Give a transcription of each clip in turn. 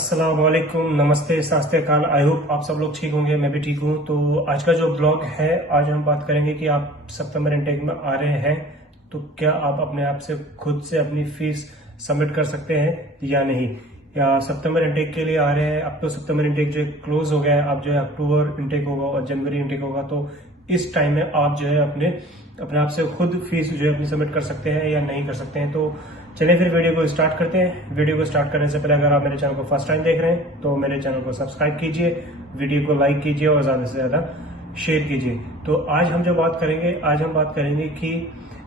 अस्सलाम वालेकुम, नमस्ते, सास्ते काल। आई होप आप सब लोग ठीक होंगे, मैं भी ठीक हूँ। तो आज का जो ब्लॉग है, आज हम बात करेंगे कि आप सितंबर इनटेक में आ रहे हैं तो क्या आप अपने आप से खुद से अपनी फीस सबमिट कर सकते हैं या नहीं, या सितंबर इनटेक के लिए आ रहे हैं। अब तो सितंबर इनटेक जो क्लोज हो गया है, अब जो है अक्टूबर इनटेक होगा और जनवरी इनटेक होगा। तो इस टाइम में आप जो है अपने आप से खुद फीस जो है अपनी सबमिट कर सकते हैं या नहीं कर सकते हैं। तो चलिए फिर वीडियो को स्टार्ट करते हैं। वीडियो को स्टार्ट करने से पहले अगर आप मेरे चैनल को फर्स्ट टाइम देख रहे हैं तो मेरे चैनल को सब्सक्राइब कीजिए, वीडियो को लाइक कीजिए और ज्यादा से ज्यादा शेयर कीजिए। तो आज हम बात करेंगे कि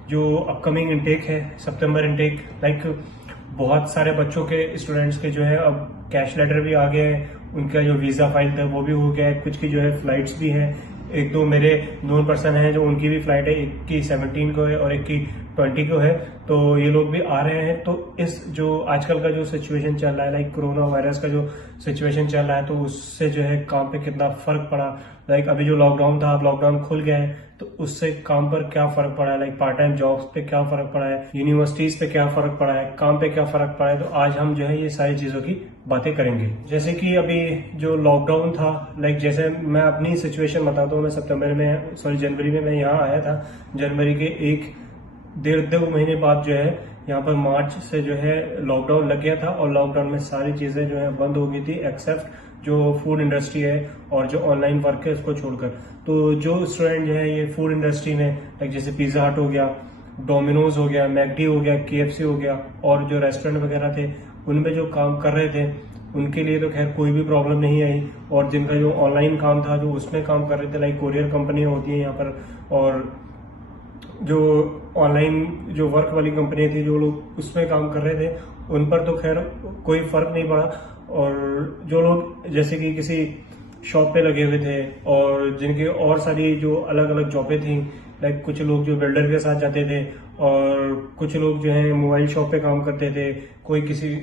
जो अपकमिंग इनटेक है, सितंबर इनटेक, लाइक बहुत सारे बच्चों के स्टूडेंट्स के जो है अब कैश लेटर भी आ गए हैं, उनका जो वीजा फाइल था वो भी हो गया है, कुछ की जो है फ्लाइट्स भी हैं। एक दो मेरे नोन पर्सन है जो उनकी भी फ्लाइट है, एक की 17 को है और एक की 20 को है। तो ये लोग भी आ रहे हैं। तो इस जो आजकल का जो सिचुएशन चल रहा है, लाइक कोरोना वायरस का जो सिचुएशन चल रहा है, तो उससे जो है काम पे कितना फर्क पड़ा। लाइक अभी जो लॉकडाउन था, अब लॉकडाउन खुल गया है, तो उससे काम पर क्या फर्क पड़ा है, लाइक पार्ट टाइम जॉब्स पे क्या फर्क पड़ा है, यूनिवर्सिटीज पे क्या फर्क पड़ा है, काम पे क्या फर्क पड़ा है। तो आज हम जो है ये सारी चीजों की बातें करेंगे। जैसे कि अभी जो लॉकडाउन था, लाइक जैसे मैं अपनी सिचुएशन बताता हूँ। मैं जनवरी में मैं यहाँ आया था। जनवरी के एक डेढ़ दो महीने बाद जो है यहाँ पर मार्च से जो है लॉकडाउन लग गया था, और लॉकडाउन में सारी चीजें जो है बंद हो गई थी, एक्सेप्ट जो फूड इंडस्ट्री है और जो ऑनलाइन वर्क है उसको छोड़कर। तो जो स्टूडेंट जो है ये फूड इंडस्ट्री में, लाइक जैसे पिज्जा हट हो गया, डोमिनोज हो गया, मैकडी हो गया, केएफसी हो गया, और जो रेस्टोरेंट वगैरह थे उनमें जो काम कर रहे थे उनके लिए तो खैर कोई भी प्रॉब्लम नहीं आई। और जिनका जो ऑनलाइन काम था, जो उसमें काम कर रहे थे, लाइक कोरियर कंपनियां होती है यहाँ पर, और जो ऑनलाइन जो वर्क वाली कंपनी थी, जो लोग उसमें काम कर रहे थे उन पर तो खैर कोई फर्क नहीं पड़ा। और जो लोग जैसे कि किसी शॉप पे लगे हुए थे और जिनकी और सारी जो अलग अलग जॉबें थी, लाइक कुछ लोग जो बिल्डर के साथ जाते थे, और कुछ लोग जो है मोबाइल शॉप पे काम करते थे, कोई किसी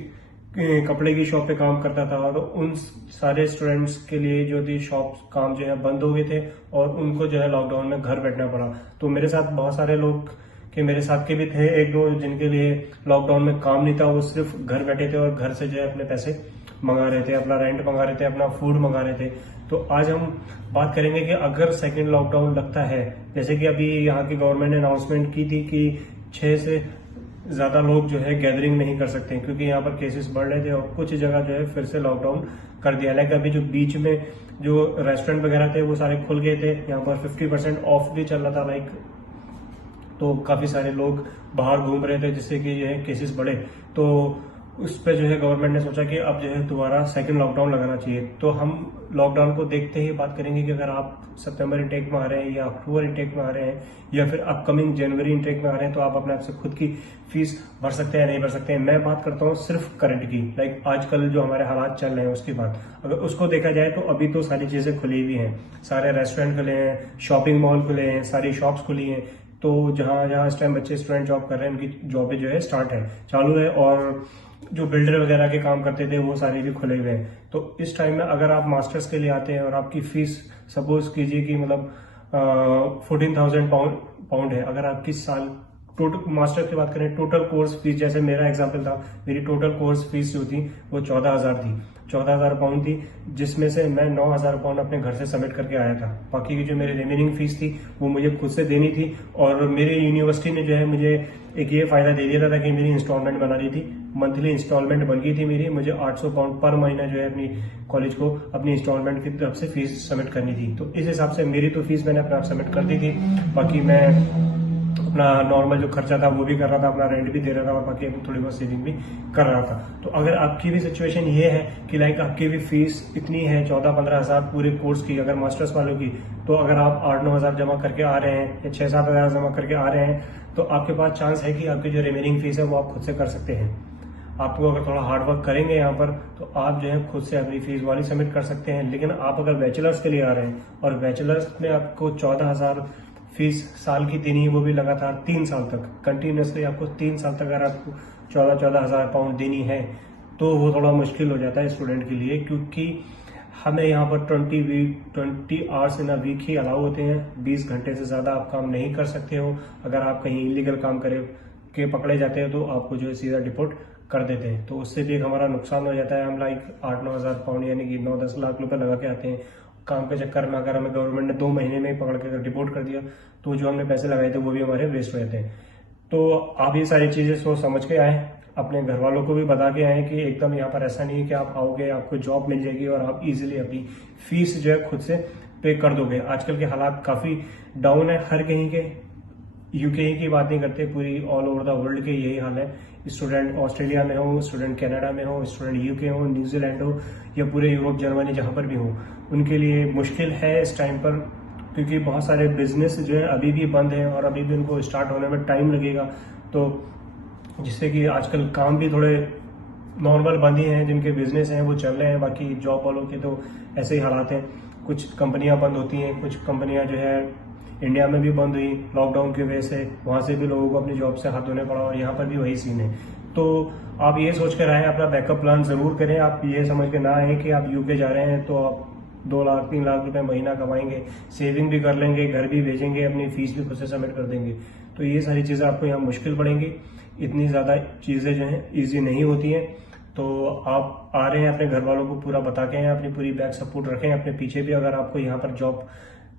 कपड़े की शॉप पे काम करता था, और उन सारे स्टूडेंट्स के लिए जो थी शॉप काम जो है बंद हो गए थे और उनको जो है लॉकडाउन में घर बैठना पड़ा। तो मेरे साथ बहुत सारे लोग मेरे साथ के भी थे, एक दो जिनके लिए लॉकडाउन में काम नहीं था, वो सिर्फ घर बैठे थे और घर से जो है अपने पैसे मंगा रहे थे, अपना रेंट मंगा रहे थे, अपना फूड मंगा रहे थे। तो आज हम बात करेंगे कि अगर सेकेंड लॉकडाउन लगता है, जैसे कि अभी यहाँ की गवर्नमेंट ने अनाउंसमेंट की थी कि 6 से ज्यादा लोग जो है गैदरिंग नहीं कर सकते, क्योंकि यहाँ पर केसेस बढ़ रहे थे और कुछ जगह जो है फिर से लॉकडाउन कर दिया। लाइक अभी जो बीच में जो रेस्टोरेंट वगैरह थे वो सारे खुल गए थे, यहाँ पर 50% ऑफ भी चल रहा था, लाइक तो काफी सारे लोग बाहर घूम रहे थे जिससे कि जो है केसेस बढ़े। तो उस पर जो है गवर्नमेंट ने सोचा कि अब जो है दोबारा सेकंड लॉकडाउन लगाना चाहिए। तो हम लॉकडाउन को देखते ही बात करेंगे कि अगर आप सितंबर इनटेक में आ रहे हैं या अक्टूबर इनटेक में आ रहे हैं या फिर अपकमिंग जनवरी इनटेक में आ रहे हैं, तो आप अपने आप से खुद की फीस भर सकते हैं या नहीं भर सकते हैं। मैं बात करता हूँ सिर्फ करंट की, लाइक आजकल जो हमारे हालात चल रहे हैं उसकी बात अगर उसको देखा जाए तो अभी तो सारी चीजें खुली हुई हैं, सारे रेस्टोरेंट खुले हैं, शॉपिंग मॉल खुले हैं, सारी शॉप्स खुली हैं। तो जहां जहां इस टाइम बच्चे स्टूडेंट जॉब कर रहे हैं उनकी जॉबें जो है स्टार्ट है, चालू है, और जो बिल्डर वगैरह के काम करते थे वो सारे भी खुले हुए हैं। तो इस टाइम में अगर आप मास्टर्स के लिए आते हैं और आपकी फीस सपोज कीजिए कि मतलब 14,000 पाउंड है, अगर आपकी साल टोटल मास्टर की बात करें, टोटल कोर्स फीस, जैसे मेरा एग्जांपल था, मेरी टोटल कोर्स फीस जो थी वो 14,000 थी, 14,000 पाउंड थी, जिसमें से मैं 9,000 पाउंड अपने घर से सबमिट करके आया था। बाकी की जो मेरी रिमेनिंग फीस थी वो मुझे खुद से देनी थी। और मेरी यूनिवर्सिटी ने जो है मुझे एक ये फायदा दे दिया था कि मेरी इंस्टॉलमेंट बना रही थी, मंथली इंस्टॉलमेंट बन गई थी मेरी, मुझे 800 पाउंड पर महीना जो है अपनी कॉलेज को अपनी इंस्टॉलमेंट की तरफ से फीस सबमिट करनी थी। तो इस हिसाब से मेरी तो फीस मैंने अपने आप सबमिट कर दी थी। बाकी मैं अपना नॉर्मल जो खर्चा था वो भी कर रहा था, अपना रेंट भी दे रहा था, और बाकी अपनी थोड़ी बहुत सेविंग भी कर रहा था। तो अगर आपकी भी सिचुएशन ये है कि लाइक आपकी भी फीस इतनी है 14-15 हजार पूरे कोर्स की, अगर मास्टर्स वालों की, तो अगर आप 8-9 हजार जमा करके आ रहे हैं या 6-7 हजार जमा करके आ रहे हैं, तो आपके पास चांस है कि आपकी जो रिमेनिंग फीस है वो आप खुद से कर सकते हैं। आपको अगर थोड़ा हार्ड वर्क करेंगे यहाँ पर तो आप जो है खुद से अपनी फीस वाली सबमिट कर सकते हैं। लेकिन आप अगर बैचलर्स के लिए आ रहे हैं और बैचलर्स में आपको 14,000 फीस साल की देनी है, वो भी लगातार 3 साल तक कंटिन्यूसली, आपको 3 साल तक अगर आपको 14-14 हजार पाउंड देनी है, तो वो थोड़ा मुश्किल हो जाता है स्टूडेंट के लिए, क्योंकि हमें यहाँ पर 20 आवर्स इन अ वीक ही अलाउ होते हैं। 20 घंटे से ज्यादा आप काम नहीं कर सकते हो। अगर आप कहीं इलीगल काम करे के पकड़े जाते हैं तो आपको जो है सीधा डिपोर्ट कर देते हैं, तो उससे भी एक हमारा नुकसान हो जाता है। हम लाइक 8-9 हज़ार पाउंड यानी कि 9-10 लाख रुपए लगा के आते हैं काम के चक्कर में। अगर हमें गवर्नमेंट ने 2 महीने में पकड़ के अगर डिपोर्ट कर दिया तो जो हमने पैसे लगाए थे वो भी हमारे वेस्ट हो जाते हैं। तो आप ये सारी चीजें सोच समझ के आए, अपने घर वालों को भी बता के आए कि एकदम यहाँ पर ऐसा नहीं है कि आप आओगे आपको जॉब मिल जाएगी और आप इजीली अपनी फीस जो है खुद से पे कर दोगे। आजकल के हालात काफी डाउन है हर कहीं के, यूके की बात नहीं करते, पूरी ऑल ओवर द वर्ल्ड के यही हाल है। स्टूडेंट ऑस्ट्रेलिया में हो, स्टूडेंट कनाडा में हो, स्टूडेंट यूके हो, न्यूजीलैंड हो या पूरे यूरोप जर्मनी जहां पर भी हो, उनके लिए मुश्किल है इस टाइम पर, क्योंकि बहुत सारे बिजनेस जो है अभी भी बंद है और अभी भी उनको स्टार्ट होने में टाइम लगेगा। तो जिससे कि आजकल काम भी थोड़े नॉर्मल बंद ही हैं, जिनके बिजनेस हैं वो चल रहे हैं, बाकी जॉब वालों के तो ऐसे ही हालात हैं। कुछ कंपनियां बंद होती हैं, कुछ कंपनियां जो है इंडिया में भी बंद हुई लॉकडाउन की वजह से, वहां से भी लोगों को अपनी जॉब से हाथ धोने पड़ा और यहाँ पर भी वही सीन है। तो आप ये सोच कर आए, अपना बैकअप प्लान जरूर करें। आप ये समझ के ना आए कि आप यूके जा रहे हैं तो आप 2 लाख 3 लाख रुपए महीना कमाएंगे, सेविंग भी कर लेंगे, घर भी भेजेंगे, अपनी फीस भी खुद से सबमिट कर देंगे। तो ये सारी चीजें आपको यहाँ मुश्किल पड़ेंगी, इतनी ज्यादा चीजें जो है ईजी नहीं होती हैं। तो आप आ रहे हैं अपने घर वालों को पूरा बता के हैं, अपनी पूरी बैक सपोर्ट रखें अपने पीछे भी। अगर आपको यहाँ पर जॉब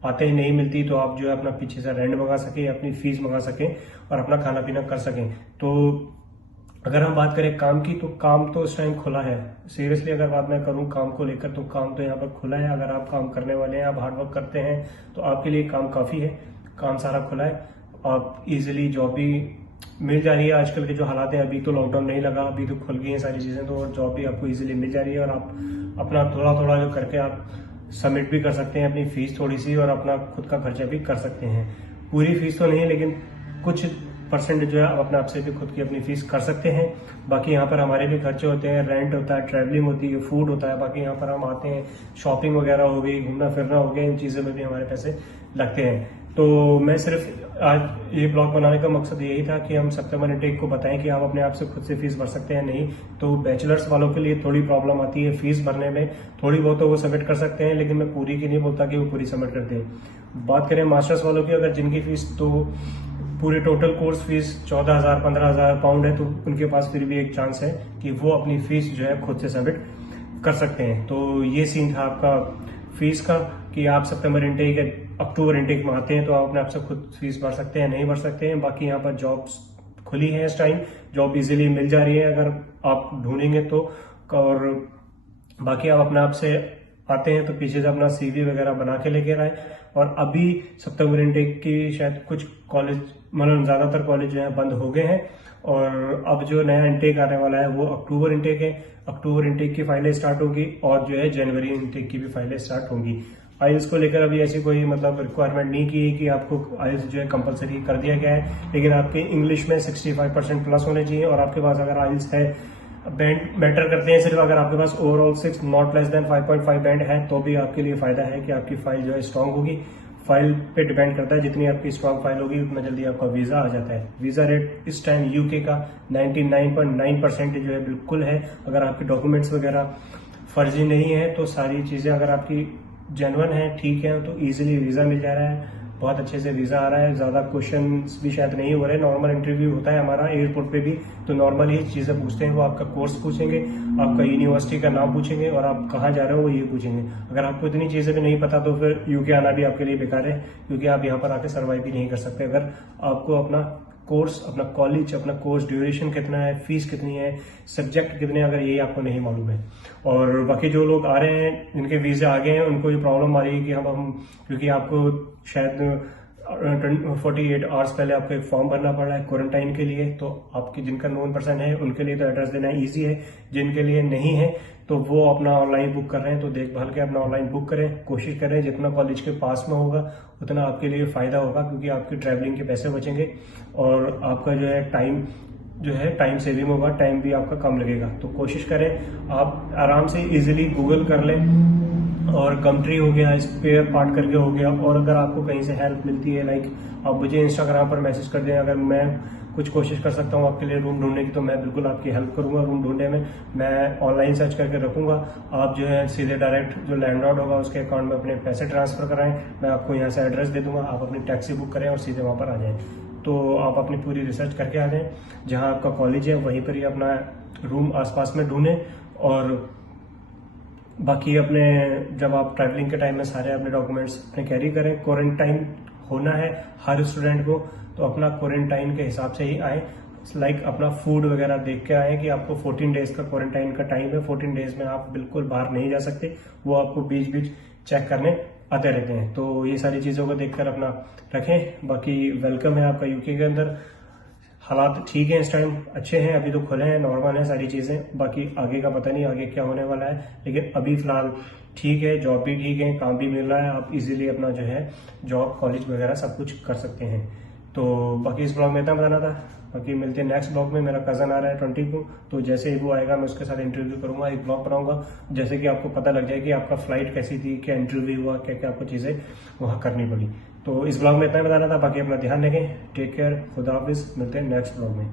आते ही नहीं मिलती तो आप जो है अपना पीछे से रेंट मंगा सके, अपनी फीस मंगा सकें और अपना खाना पीना कर सकें। तो अगर हम बात करें काम की, तो काम तो इस टाइम खुला है। सीरियसली अगर बात मैं करूं काम को लेकर, तो काम तो यहाँ पर खुला है। अगर आप काम करने वाले हैं, आप हार्डवर्क करते हैं, तो आपके लिए काम काफी है, काम सारा खुला है। आप इजिली जॉब भी मिल जा रही है। आजकल के जो हालात हैं, अभी तो लॉकडाउन नहीं लगा, अभी तो खुल गई हैं सारी चीजें, तो जॉब भी आपको इजिली मिल जा रही है और आप अपना थोड़ा थोड़ा जो करके आप सबमिट भी कर सकते हैं अपनी फीस थोड़ी सी, और अपना खुद का खर्चा भी कर सकते हैं। पूरी फीस तो नहीं, लेकिन कुछ परसेंट जो है आप अपने आप से भी खुद की अपनी फीस कर सकते हैं। बाकी यहाँ पर हमारे भी खर्चे होते हैं, रेंट होता है, ट्रैवलिंग होती है, फूड होता है। बाकी यहाँ पर हम आते हैं, शॉपिंग वगैरह हो गई, घूमना फिरना हो गया, इन चीजों में भी हमारे पैसे लगते हैं। तो मैं सिर्फ आज ये ब्लॉग बनाने का मकसद यही था कि हम सितंबर इनटेक को बताएं कि आप अपने आप से खुद से फीस भर सकते हैं। नहीं तो बैचलर्स वालों के लिए थोड़ी प्रॉब्लम आती है फीस भरने में, थोड़ी बहुत तो वो सबमिट कर सकते हैं, लेकिन मैं पूरी की नहीं बोलता कि वो पूरी सबमिट करते हैं। बात करें मास्टर्स वालों की, अगर जिनकी फीस तो पूरे टोटल कोर्स फीस 14,000 15,000 पाउंड है, तो उनके पास फिर भी एक चांस है कि वो अपनी फीस जो है खुद से सबमिट कर सकते हैं। तो ये सीन था आपका फीस का कि आप सितंबर इनटेक या अक्टूबर इनटेक में आते हैं तो आप अपने आप से खुद फीस भर सकते हैं, नहीं भर सकते हैं। बाकी यहाँ पर जॉब्स खुली है इस टाइम, जॉब इजीली मिल जा रही है अगर आप ढूंढेंगे तो। और बाकी आप अपने आप से आते हैं तो पीछे से अपना सीवी वगैरह बना के लेके आए। और अभी सितंबर इनटेक की शायद कुछ कॉलेज, मतलब ज्यादातर कॉलेज जो है बंद हो गए हैं, और अब जो नया इनटेक आने वाला है वो अक्टूबर इनटेक है। अक्टूबर इनटेक की फाइलें स्टार्ट होगी और जो है जनवरी इनटेक की भी फाइलें स्टार्ट होंगी। आइल्स को लेकर अभी ऐसी कोई मतलब रिक्वायरमेंट नहीं की है कि आपको आइल्स जो है कंपलसरी कर दिया गया है, लेकिन आपके इंग्लिश में 65% प्लस होने चाहिए। और आपके पास अगर आइल्स है, बैंड मैटर करते हैं सिर्फ, अगर आपके पास overall 6 not less than 5.5 band है तो भी आपके लिए फायदा है कि आपकी फाइल जो है स्ट्रांग होगी। फाइल पे डिपेंड करता है, जितनी आपकी स्ट्रांग फाइल होगी उतना जल्दी आपका वीजा आ जाता है। वीजा रेट इस टाइम यूके का 99.9% जो है बिल्कुल है। अगर आपके डॉक्यूमेंट्स वगैरह फर्जी नहीं है तो सारी चीजें अगर आपकी जेन्युइन है, ठीक है, तो इजीली वीजा मिल जा रहा है, बहुत अच्छे से वीजा आ रहा है। ज्यादा क्वेश्चंस भी शायद नहीं हो रहे, नॉर्मल इंटरव्यू होता है हमारा एयरपोर्ट पे भी, तो नॉर्मल ही चीजें पूछते हैं। वो आपका कोर्स पूछेंगे, आपका यूनिवर्सिटी का नाम पूछेंगे और आप कहाँ जा रहे हो वो ये पूछेंगे। अगर आपको इतनी चीजें भी नहीं पता तो फिर यूके आना भी आपके लिए बेकार है, क्योंकि आप यहाँ पर आके सर्वाइव भी नहीं कर सकते अगर आपको अपना कोर्स, अपना कॉलेज, अपना कोर्स ड्यूरेशन कितना है, फीस कितनी है, सब्जेक्ट कितने हैं, अगर ये आपको नहीं मालूम है। और बाकी जो लोग आ रहे हैं जिनके वीजा आ गए हैं उनको ये प्रॉब्लम आ रही है कि हम क्योंकि आपको शायद 48 आवर्स पहले आपको एक फॉर्म भरना पड़ रहा है क्वारंटाइन के लिए, तो आपके जिनका नोन पर्सन है उनके लिए तो एड्रेस देना ईजी है, जिनके लिए नहीं है तो वो अपना ऑनलाइन बुक कर रहे हैं। तो देखभाल के अपना ऑनलाइन बुक करें, कोशिश करें जितना कॉलेज के पास में होगा उतना आपके लिए फायदा होगा, क्योंकि आपकी ट्रैवलिंग के पैसे बचेंगे और आपका जो है टाइम सेविंग होगा, टाइम भी आपका कम लगेगा। तो कोशिश करें आप आराम से इजीली गूगल कर लें, और गमट्री हो गया, स्पेयर पार्ट करके हो गया। और अगर आपको कहीं से हेल्प मिलती है, लाइक आप मुझे इंस्टाग्राम पर मैसेज कर दें, अगर मैं कुछ कोशिश कर सकता हूँ आपके लिए रूम ढूंढने की तो मैं बिल्कुल आपकी हेल्प करूंगा रूम ढूंढने में। मैं ऑनलाइन सर्च करके रखूंगा, आप जो है सीधे डायरेक्ट जो लैंडलॉर्ड होगा उसके अकाउंट में अपने पैसे ट्रांसफर कराएं, मैं आपको यहाँ से एड्रेस दे दूंगा, आप अपनी टैक्सी बुक करें और सीधे वहां पर आ जाएं। तो आप अपनी पूरी रिसर्च करके आ जाएं, जहां आपका कॉलेज है वहीं पर ही अपना रूम आसपास में ढूंढें। और बाकी अपने जब आप ट्रैवलिंग के टाइम में सारे अपने डॉक्यूमेंट्स अपने कैरी करें। क्वारंटाइन होना है हर स्टूडेंट को, तो अपना क्वारंटाइन के हिसाब से ही आए। लाइक अपना फूड वगैरह देख के आए कि आपको 14 डेज का क्वारंटाइन का टाइम है। 14 डेज में आप बिल्कुल बाहर नहीं जा सकते, वो आपको बीच बीच चेक करने आते रहते हैं। तो ये सारी चीज़ों को देखकर अपना रखें। बाकी वेलकम है आपका यूके के अंदर। हालात ठीक है, इस टाइम अच्छे हैं, अभी तो खुले हैं, नॉर्मल है सारी चीज़ें। बाकी आगे का पता नहीं आगे क्या होने वाला है, लेकिन अभी फिलहाल ठीक है, जॉब भी ठीक है, काम भी मिल रहा है, आप इजीली अपना जो है जॉब कॉलेज वगैरह सब कुछ कर सकते हैं। तो बाकी इस ब्लॉग में इतना बताना था। बाकी मिलते हैं नेक्स्ट ब्लॉग में। मेरा कज़न आ रहा है 20 को, तो जैसे ही वो आएगा मैं उसके साथ इंटरव्यू करूंगा, एक ब्लॉग बनाऊंगा, जैसे कि आपको पता लग जाए कि आपका फ्लाइट कैसी थी, क्या इंटरव्यू हुआ, क्या क्या आपको चीज़ें वहाँ करनी पड़ी। तो इस ब्लॉग में इतना ही बताना था। बाकी अपना ध्यान रखें, टेक केयर, खुदा हाफिज, मिलते हैं नेक्स्ट ब्लॉग में।